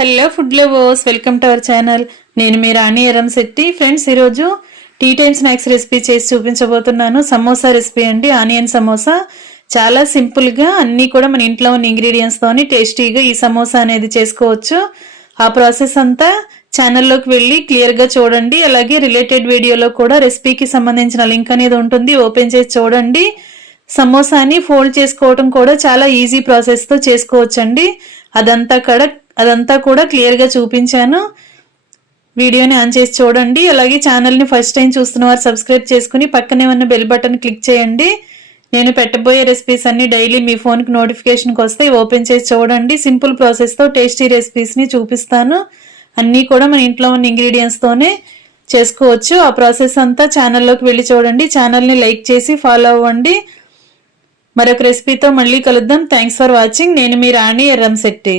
Hello food lovers, welcome to our channel. నేను మీ రాణి Eramsetti. Friends, ఈరోజు tea time snacks recipe చేసి చూపించబోతున్నాను. సమోసా రెసిపీ అండి. ఆనియన్ సమోసా చాలా సింపుల్గా అన్నీ కూడా మన ఇంట్లో ఉన్న ఇంగ్రీడియంట్స్తోని టేస్టీగా ఈ సమోసా అనేది చేసుకోవచ్చు. ఆ ప్రాసెస్ అంతా ఛానల్లోకి వెళ్ళి క్లియర్గా చూడండి. అలాగే రిలేటెడ్ వీడియోలో కూడా రెసిపీకి సంబంధించిన లింక్ అనేది ఉంటుంది, ఓపెన్ చేసి చూడండి. సమోసాని ఫోల్డ్ చేసుకోవడం కూడా చాలా ఈజీ ప్రాసెస్తో చేసుకోవచ్చండి. అదంతా కూడా క్లియర్గా చూపించాను. వీడియోని ఆన్ చేసి చూడండి. అలాగే ఛానల్ని ఫస్ట్ టైం చూస్తున్న వారు సబ్స్క్రైబ్ చేసుకుని పక్కనే ఉన్న బెల్ బటన్ క్లిక్ చేయండి. నేను పెట్టబోయే రెసిపీస్ అన్ని డైలీ మీ ఫోన్కి నోటిఫికేషన్కి వస్తాయి, ఓపెన్ చేసి చూడండి. సింపుల్ ప్రాసెస్తో టేస్టీ రెసిపీస్ని చూపిస్తాను. అన్నీ కూడా మన ఇంట్లో ఉన్న ఇంగ్రీడియంట్స్తోనే చేసుకోవచ్చు. ఆ ప్రాసెస్ అంతా ఛానల్లోకి వెళ్ళి చూడండి. ఛానల్ని లైక్ చేసి ఫాలో అవ్వండి. మరొక రెసిపీతో మళ్ళీ కలుద్దాం. Thanks for watching. నేను మీ రాణి ఎరంశెట్టి.